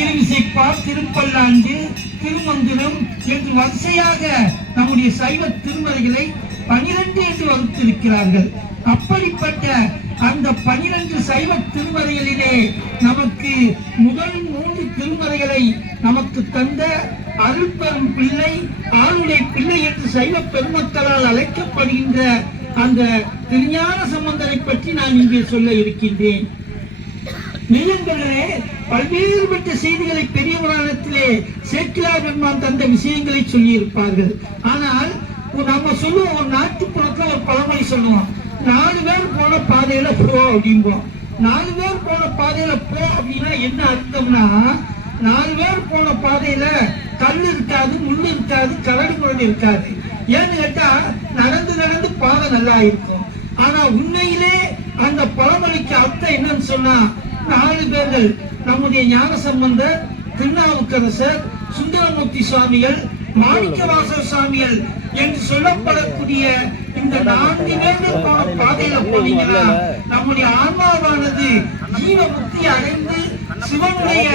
திருவிசைப்பா, திருப்பல்லாண்டு, திருமந்திரம் என்று வரிசையாக நம்முடைய சைவ திருமறைகளை 12 என்று வகுத்திருக்கிறார்கள். அப்படிப்பட்ட அந்த 12 சைவ திருமறைகளிலே நமக்கு முதல் 3 திருமறைகளை நமக்கு தந்த அருள்பெரும் பிள்ளை, ஆளுடைய பிள்ளை என்று சைவ பெருமக்களால் அழைக்கப்படுகின்ற அந்த திருஞான சம்பந்தரை பற்றி நான் இங்கே சொல்ல இருக்கின்றேன். நெய்யங்களே, பல்வேறுபட்ட செய்திகளை பெரிய புராணத்திலே சேக்கிழார் பெருமான் தந்த விஷயங்களை சொல்லி இருப்பார்கள். ஆனால் நம்ம சொல்லுவோம், ஒரு நாட்டுப்புறத்துல ஒரு பழமொழி சொல்லுவோம், 4 பேர் போன பாதையில போ அப்படிம்போம். 4 பேர் போன பாதையில போ அப்படின்னா என்ன அர்த்தம்னா, 4 பேர் போன பாதையில கல் இருக்காது, முள் இருக்காது, கரடு முரடு இருக்காது. ஏன்னு கேட்டா நடந்து நடந்து பாதை நல்லா இருக்கும். ஆனா உண்மையிலே அந்த பழமொழிக்கு அர்த்தம் என்னன்னு சொன்னா, 4 பேர்கள் நம்முடைய ஞான சம்பந்தர், திருநாவுக்கரசர், சுந்தரமூர்த்தி சுவாமிகள், மாணிக்கவாசகர் சுவாமிகள் என்று சொல்லப்படக்கூடிய இந்த 4 பேர்கள் போன பாதையில போனீங்கன்னா நம்முடைய ஆன்மாவானது ஜீவ முக்தி அடைந்து சிவனுடைய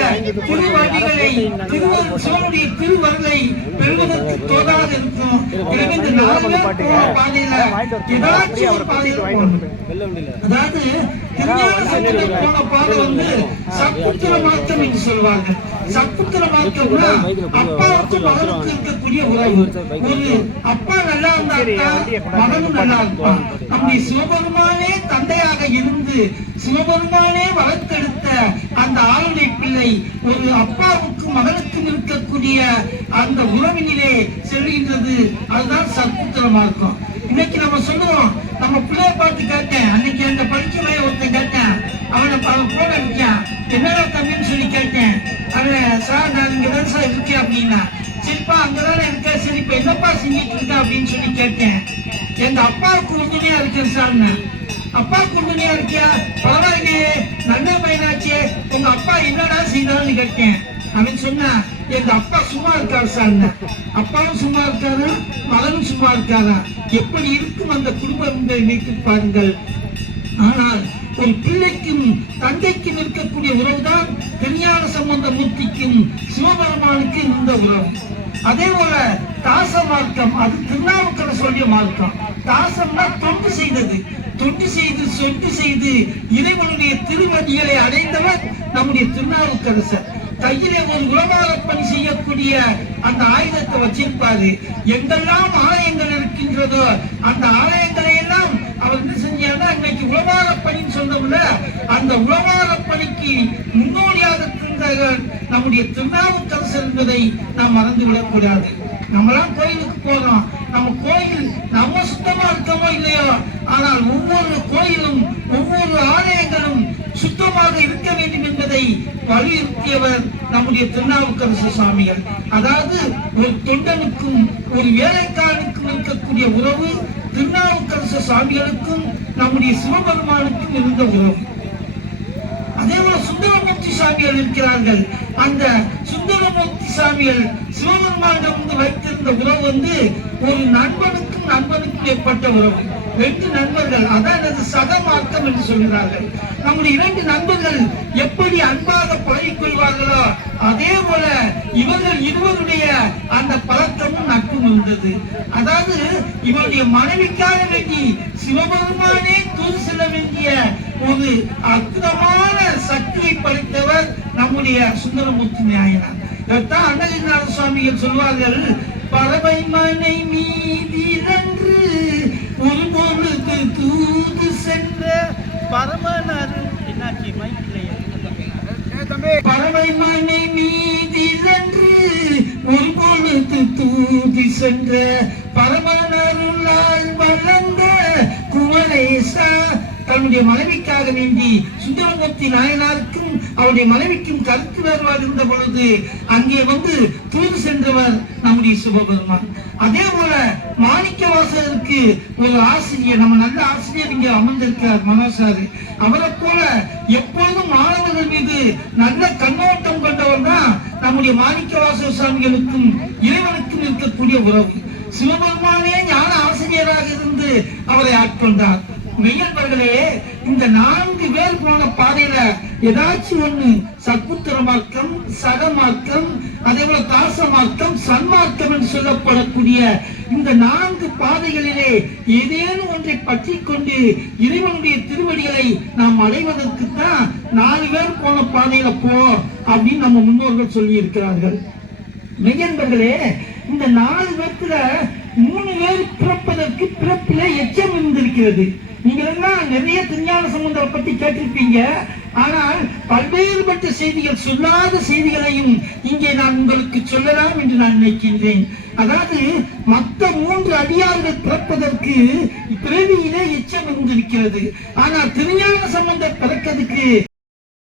திருவடிகளை, சிவனுடைய திருவருளை பெறுவதற்கு தோதாக இருக்கும். எனவே இந்த 4 பேர் போன பாதையில ஏதாச்சும் ஒரு பாதையில போகணும். அதாவது திருஞான சம்பந்தர் போன பாதை வந்து சத்புத்திர மார்க்கம் என்று சொல்வார்கள். சத்புத்திர மார்க்கம்னா அப்பாவுக்கு மகனுக்கு இருக்கக்கூடிய உறவு. ஒரு அப்பா நல்லா இருந்தா மகனும் நல்லா இருப்பான். நம்முடைய சிவபெருமானே தந்தையாக இருந்து சிவபெருமானே வளர்த்தெடுத்த அந்த ஆளுடைய பிள்ளை ஒரு அப்பாவுக்கு மகனுக்கும் இருக்கக்கூடிய அந்த உறவினிலே செல்கின்றது. அதுதான் சத்புத்திர மார்க்கம். இன்னைக்கு நம்ம சொல்லுவோம், நம்ம பிள்ளைய பார்த்து கேட்டேன், அன்னைக்கு அந்த படிக்கவே ஒருத்தன் கேட்டேன், அவனை போன இருக்கான், என்னடா தம்பின்னு சொல்லி கேட்டேன். அவன் சார் நான் இங்கதான் சார் இருக்கேன் அப்படின்னா, சரிப்பா அங்கதானே இருக்க, சரி இப்ப என்னப்பா செஞ்சிட்டு இருக்க அப்படின்னு சொல்லி கேட்டேன். எங்க அப்பாவுக்கு உறுதுணையா இருக்கேன் சார்னா. அப்பாவுக்கு உறுதுணையா இருக்கியா, பரவாயில்லையே நல்ல பையனாச்சே, உங்க அப்பா என்னடா செய்தான்னு கேட்டேன். அவன் சொன்னா, எங்க அப்பா சும்மா இருக்காரு சார். அப்பாவும் சும்மா இருக்காரா, மகனும் சும்மா இருக்காரா, எப்படி இருக்கும் அந்த குடும்பம் நினைத்து பாருங்கள். ஆனால் ஒரு பிள்ளைக்கும் தந்தைக்கும் இருக்கக்கூடிய உறவுதான் திருஞான சம்பந்த மூர்த்திக்கும் சிவபெருமானுக்கும் இந்த உறவு. அதே போல தாச மார்க்கம், அது திருநாவுக்கரசருடைய மார்க்கம். தாசம்னா தொண்டு செய்தது, தொண்டு செய்து சொட்டு செய்து இறைவனுடைய திருவடிகளை அடைந்தவர் நம்முடைய திருநாவுக்கரசர். கையிலே ஒரு உலகார பணி செய்யக்கூடிய அந்த ஆயுதத்தை வச்சிருப்பாரு. எங்கெல்லாம் ஆலயங்கள் இருக்கின்றதோ அந்த ஆலயங்களை எல்லாம் அவர் என்ன செஞ்சாருன்னா, இன்னைக்கு உலகார பணின்னு சொன்னோம்ல, அந்த உலகார பணிக்கு முன்னோடியாக இருந்தவர் நம்முடைய திருநாவுக்கரசர் என்பதை நாம் மறந்து விடக்கூடாது. நம்மளாம் கோயிலுக்கு போறோம், நம்ம கோயில் நம்ம சுத்தமா இருக்கமோ இல்லையோ, ஆனால் ஒவ்வொரு கோயிலும் ஒவ்வொரு ஆலயங்களும் சுத்தமாக இருக்க வேண்டும் என்பதை வலியுறுத்தியவர் நம்முடைய திருநாவுக்கரசர் சுவாமிகள். அதாவது ஒரு தொண்டனுக்கும் ஒரு வேலைக்காரனுக்கும் இருக்கக்கூடிய உறவு திருநாவுக்கரசர் சுவாமிகளுக்கும் நம்முடைய சிவபெருமானுக்கும் இருந்த உறவு. அதே போல சுந்தரமூர்த்தி சுவாமிகள் இருக்கிறார்கள். அந்த சுந்தரமூர்த்தி சுவாமிகள் சிவபெருமானிடம் வைத்திருந்த உறவு வந்து ஒரு நண்பனுக்கும் நண்பனுக்கும் ஏற்பட்ட உறவு. 2 நண்பர்கள், அதாவது சகமார்க்கம் என்று சொல்கிறார்கள். நம்முடைய 2 நண்பர்கள் எப்படி அன்பாக பழகிக் கொள்வார்களோ அதே போல இவர்கள் இருவருடைய அந்த பழக்கமும் நட்பும் இருந்தது. அதாவது இவருடைய மனைவிக்காக வேண்டி சிவபெருமானே தூது செல்ல வேண்டிய ஒரு அற்புதமான சக்தியை படைத்தவர் நம்முடைய சுந்தரமூர்த்தி நாயனார். இதைத்தான் அண்ணகிரிநாத சுவாமிகள் சொல்வார்கள், பறவை மனை மீதிலன்று ஒரு பொழுது தூது சென்ற பரமனரு பறவை மனை மீதிலன்று ஒரு பொழுது தூது சென்ற பரமனருளால் வளர்ந்த குமரேசா. தன்னுடைய மனைவிக்காக வேண்டி சுந்தரமூர்த்தி நாயனாருக்கும் அவருடைய மனைவிக்கும் கருத்து வேறுபாடு இருந்த பொழுது அங்கே வந்து தூது சென்றவர் நம்முடைய சிவபெருமான். அதே போல மாணிக்கவாசகருக்கு ஒரு ஆசிரியர், நம்ம நல்ல ஆசிரியர் இங்கே அமர்ந்திருக்கிறார் மனோசாரு. அவரை போல எப்பொழுதும் மாணவர்கள் மீது நல்ல கண்ணோட்டம் கொண்டவர் தான் நம்முடைய மாணிக்கவாசகர் சுவாமிகளுக்கும் இறைவனுக்கும் இருக்கக்கூடிய உறவு. சிவபெருமானே ஞான ஆசிரியராக இருந்து அவரை ஆட்கொண்டார். மெய்யன்பர்களே, இந்த 4 பேர் போன பாதையில ஏதாச்சும் ஒண்ணு சத்புத்திர மார்க்கம், சகமார்க்கம், அதே போல தாச மார்க்கம், சன்மார்க்கம் என்று சொல்லப்படக்கூடிய இந்த 4 பாதைகளிலே ஏதேனும் ஒன்றை பற்றி கொண்டு இறைவனுடைய திருவடிகளை நாம் அடைவதற்கு தான் 4 பேர் போன பாதையில போ அப்படின்னு நம்ம முன்னோர்கள் சொல்லி இருக்கிறார்கள். மெய்யன்பர்களே, இந்த 4 பேர்த்துல 3 பேர் பிறப்பதற்கு பிறப்பிலே எச்சம் இருந்திருக்கிறது. நீங்க எல்லாம் நிறைய திருஞான சம்பந்தரை பத்தி கேட்டிருப்பீங்க. ஆனால் பல்வேறுபட்ட செய்திகள், சொல்லாத செய்திகளையும் இங்கே நான் உங்களுக்கு சொல்லலாம் என்று நான் நினைக்கின்றேன். அதாவது மற்ற 3 அடியார்கள் பிறப்பதற்கு பிறவியிலே எச்சம் இருந்திருக்கிறது. ஆனால் திருஞான சம்பந்தர் பிறக்கிறதுக்கு